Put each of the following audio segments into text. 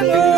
Bravo!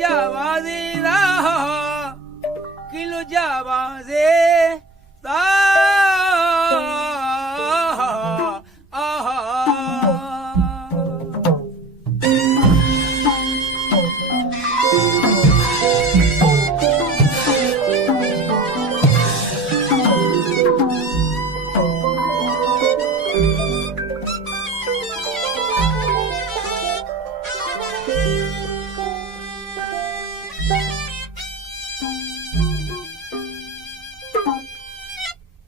ကြပါစေသာကင်းလို့ကြပါစေ